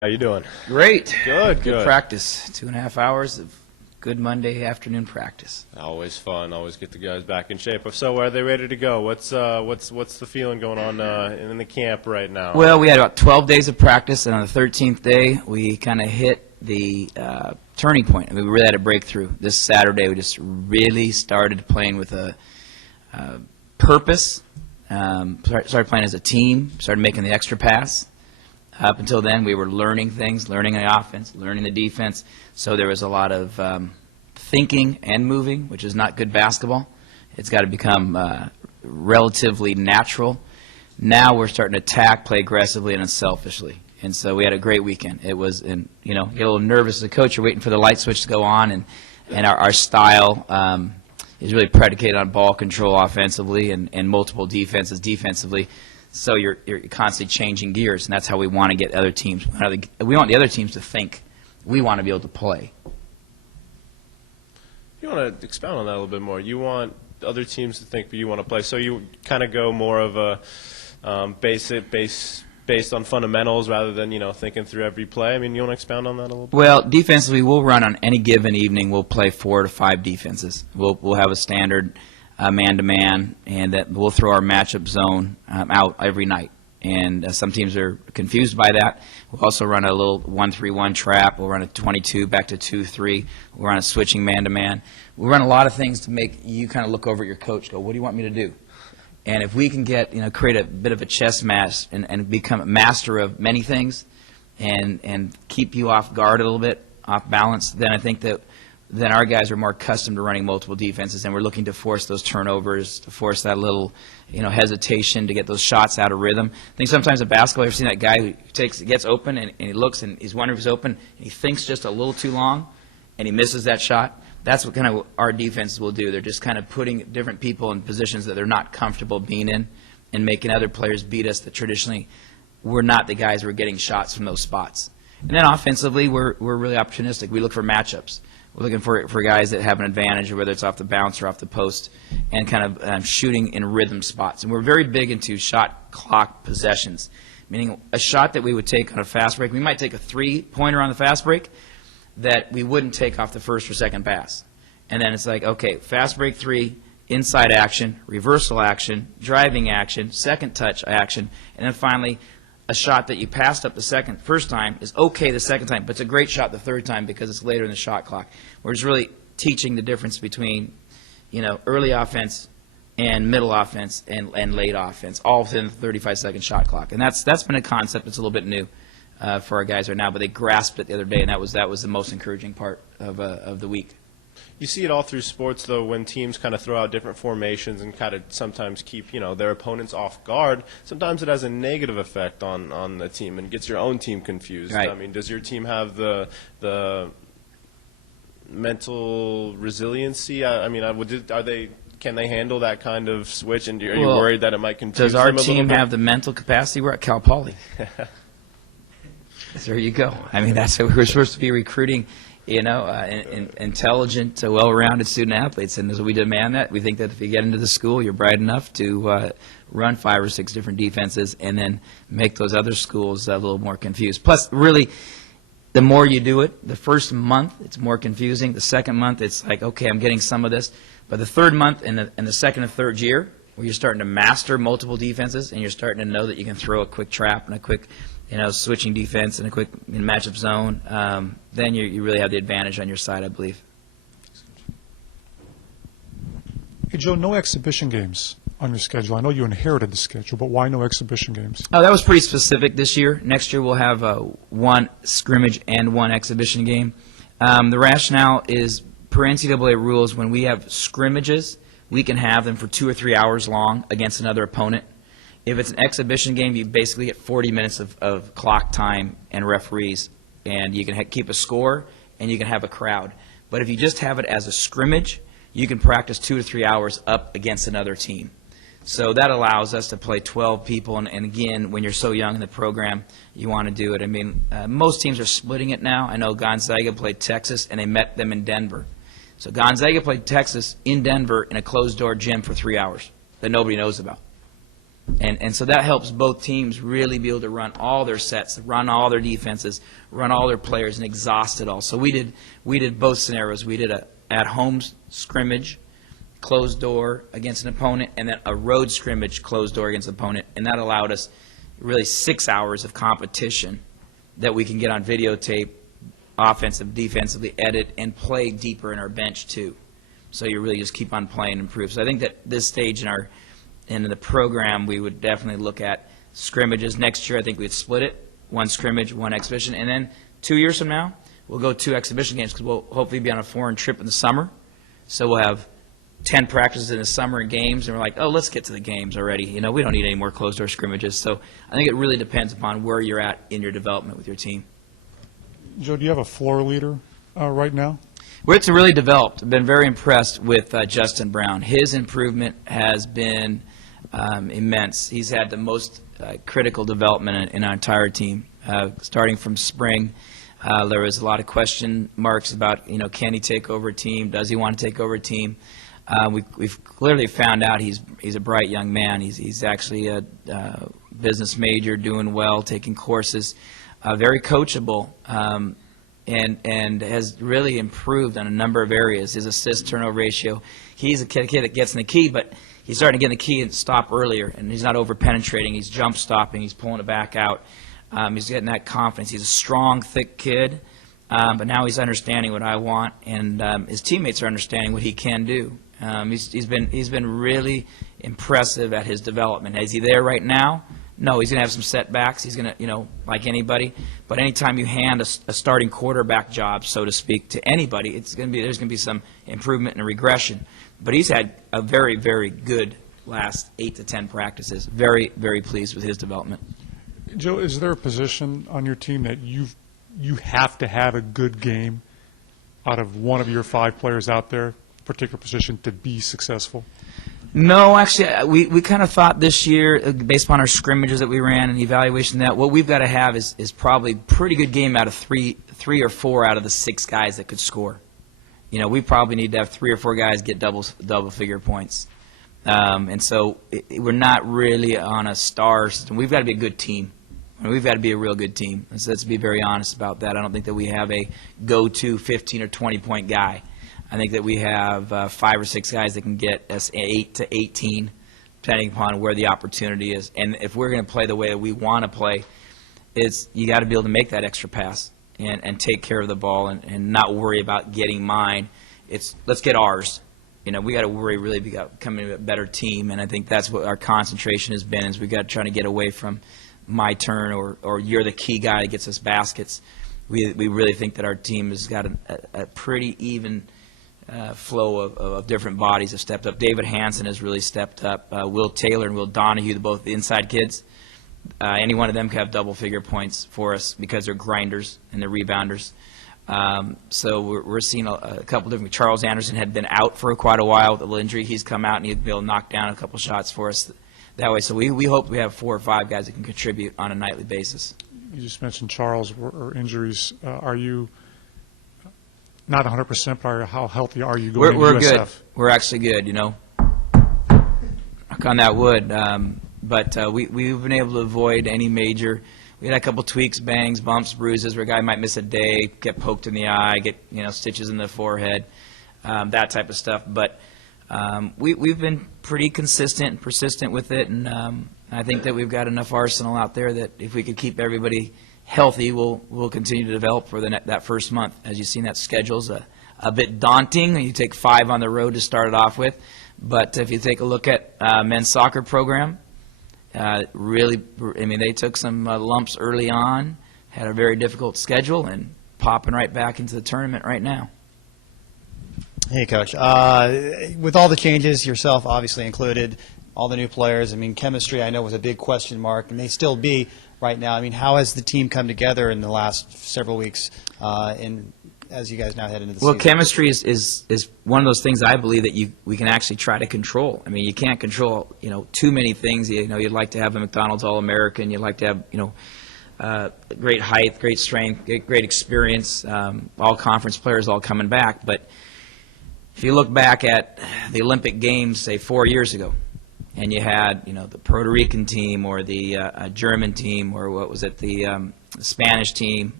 How you doing? Great. Good, good. Practice. 2.5 hours of good Monday afternoon practice. Always fun. Always get the guys back in shape. So, are they ready to go? What's the feeling going on in the camp right now? Well, we had about 12 days of practice, and on the 13th day, we kind of hit the turning point. I mean, we really had a breakthrough. This Saturday, we just really started playing with a purpose. Started playing as a team. Started making the extra pass. Up until then, we were learning things, learning the offense, learning the defense. So there was a lot of thinking and moving, which is not good basketball. It's got to become relatively natural. Now we're starting to attack, play aggressively, and unselfishly. And so we had a great weekend. It was, and you know, get a little nervous as a coach. You're waiting for the light switch to go on, and our style is really predicated on ball control offensively and multiple defenses defensively. So you're constantly changing gears, and that's how we want to get other teams. We want the other teams to think. We want to be able to play. You want to expound on that a little bit more. You want other teams to think, but you want to play. So you kind of go more of a based on fundamentals rather than thinking through every play. I mean, you want to expound on that a little bit? Well, defensively, we'll run on any given evening. We'll play 4 to 5 defenses. We'll have a standard man-to-man, and that we'll throw our matchup zone out every night. And some teams are confused by that. We'll also run a little 1-3-1 trap. We'll run a 22 back to 2-3. We'll run a switching man-to-man. We'll run a lot of things to make you kind of look over at your coach, go, what do you want me to do? And if we can get, create a bit of a chess match and become a master of many things and keep you off guard a little bit, off balance, then I think that then our guys are more accustomed to running multiple defenses, and we're looking to force those turnovers, to force that little, hesitation to get those shots out of rhythm. I think sometimes in basketball, you've seen that guy who gets open and he looks and he's wondering if he's open, and he thinks just a little too long, and he misses that shot. That's what kind of our defenses will do. They're just kind of putting different people in positions that they're not comfortable being in, and making other players beat us that traditionally we're not the guys who are getting shots from those spots. And then offensively, we're really opportunistic. We look for matchups. We're looking for guys that have an advantage, whether it's off the bounce or off the post, and kind of shooting in rhythm spots. And we're very big into shot clock possessions, meaning a shot that we would take on a fast break. We might take a three-pointer on the fast break that we wouldn't take off the first or second pass. And then it's like, okay, fast break 3, inside action, reversal action, driving action, second touch action, and then finally a shot that you passed up the first time is okay the second time, but it's a great shot the third time because it's later in the shot clock. We're just really teaching the difference between, early offense and middle offense and late offense, all within the 35-second shot clock. And that's been a concept that's a little bit new for our guys right now, but they grasped it the other day, and that was the most encouraging part of the week. You see it all through sports, though, when teams kind of throw out different formations and kind of sometimes keep, their opponents off guard. Sometimes it has a negative effect on the team and gets your own team confused. Right. I mean, does your team have the mental resiliency? Can they handle that kind of switch? And are you worried that it might confuse them a little bit? Does our team have the mental capacity? We're at Cal Poly. There you go. I mean, that's what we're supposed to be recruiting. Intelligent, well-rounded student-athletes, and as we demand that, we think that if you get into the school, you're bright enough to run 5 or 6 different defenses and then make those other schools a little more confused. Plus, really, the more you do it, the first month, it's more confusing. The second month, it's like, okay, I'm getting some of this. But the third month and the second and third year, where you're starting to master multiple defenses and you're starting to know that you can throw a quick trap and a quick switching defense and a quick matchup zone, then you really have the advantage on your side, I believe. Hey, Joe, no exhibition games on your schedule. I know you inherited the schedule, but why no exhibition games? Oh, that was pretty specific this year. Next year we'll have 1 scrimmage and 1 exhibition game. The rationale is per NCAA rules, when we have scrimmages, we can have them for 2 or 3 hours long against another opponent. If it's an exhibition game, you basically get 40 minutes of clock time and referees, and you can keep a score and you can have a crowd. But if you just have it as a scrimmage, you can practice 2 to 3 hours up against another team. So that allows us to play 12 people, and again, when you're so young in the program, you want to do it. I mean, most teams are splitting it now. I know Gonzaga played Texas, and they met them in Denver. So Gonzaga played Texas in Denver in a closed-door gym for 3 hours that nobody knows about. And so that helps both teams really be able to run all their sets, run all their defenses, run all their players, and exhaust it all. So we did both scenarios. We did a at-home scrimmage, closed door against an opponent, and then a road scrimmage, closed door against an opponent, and that allowed us really 6 hours of competition that we can get on videotape, offensive, defensively, edit, and play deeper in our bench too. So you really just keep on playing and improve. So I think that this stage in the program, we would definitely look at scrimmages. Next year, I think we'd split it, one scrimmage, one exhibition, and then 2 years from now, we'll go 2 exhibition games because we'll hopefully be on a foreign trip in the summer. So we'll have 10 practices in the summer and games, and we're like, oh, let's get to the games already. You know, we don't need any more closed-door scrimmages. So I think it really depends upon where you're at in your development with your team. Joe, do you have a floor leader right now? Where it's really developed, I've been very impressed with Justin Brown. His improvement has been immense. He's had the most critical development in our entire team. Starting from spring, there was a lot of question marks about, you know, can he take over a team? Does he want to take over a team? We've clearly found out he's a bright young man. He's actually a business major, doing well, taking courses, very coachable, and has really improved on a number of areas. His assist-turnover ratio. He's a kid that gets in the key, but he's starting to get in the key and stop earlier, and he's not over-penetrating. He's jump-stopping. He's pulling it back out. He's getting that confidence. He's a strong, thick kid, but now he's understanding what I want, and his teammates are understanding what he can do. He's been really impressive at his development. Is he there right now? No, he's going to have some setbacks. He's going to, you know, like anybody. But anytime you hand a starting quarterback job, so to speak, to anybody, there's going to be some improvement and regression. But he's had a very, very good last 8 to 10 practices. Very, very pleased with his development. Joe, is there a position on your team that you have to have a good game out of one of your 5 players out there, particular position, to be successful? No, actually, we kind of thought this year, based upon our scrimmages that we ran and the evaluation, that what we've got to have is probably pretty good game out of three or four out of the 6 guys that could score. You know, we probably need to have 3 or 4 guys get double figure points. And so we're not really on a star system. We've got to be a good team. I mean, we've got to be a real good team. So let's be very honest about that. I don't think that we have a go-to 15 or 20-point guy. I think that we have 5 or 6 guys that can get us 8 to 18, depending upon where the opportunity is. And if we're going to play the way that we want to play, you got to be able to make that extra pass and take care of the ball and not worry about getting mine. Let's get ours. You know, we got to worry really about becoming a better team, and I think that's what our concentration has been. Is we got to try to get away from my turn or you're the key guy that gets us baskets. We really think that our team has got a pretty even flow of different bodies have stepped up. David Hansen has really stepped up. Will Taylor and Will Donahue, both the inside kids, any one of them can have double-figure points for us because they're grinders and they're rebounders. So we're seeing a couple different. Charles Anderson had been out for quite a while with a little injury. He's come out and he'd be able to knock down a couple shots for us that way. So we hope we have 4 or 5 guys that can contribute on a nightly basis. You just mentioned Charles or injuries. Are you not 100%, but how healthy are you going We're into USF? good. We're actually good, you know. Knock on that wood. But we've been able to avoid any major. We had a couple tweaks, bangs, bumps, bruises, where a guy might miss a day, get poked in the eye, get stitches in the forehead, that type of stuff. But we've been pretty consistent and persistent with it, and I think that we've got enough arsenal out there that if we could keep everybody healthy, we'll continue to develop for that first month. As you've seen, that schedule's a bit daunting. You take 5 on the road to start it off with, but if you take a look at men's soccer program, really, I mean, they took some lumps early on, had a very difficult schedule, and popping right back into the tournament right now. Hey, Coach. With all the changes, yourself obviously included, all the new players, I mean, chemistry I know was a big question mark, and may still be right now. I mean, how has the team come together in the last several weeks as you guys now head into the season? Chemistry is one of those things I believe that we can actually try to control. I mean, you can't control, too many things. You'd like to have a McDonald's All-American. You'd like to have, great height, great strength, great experience, all conference players all coming back. But if you look back at the Olympic Games, say 4 years ago, and you had, the Puerto Rican team or the German team or what was it, the Spanish team,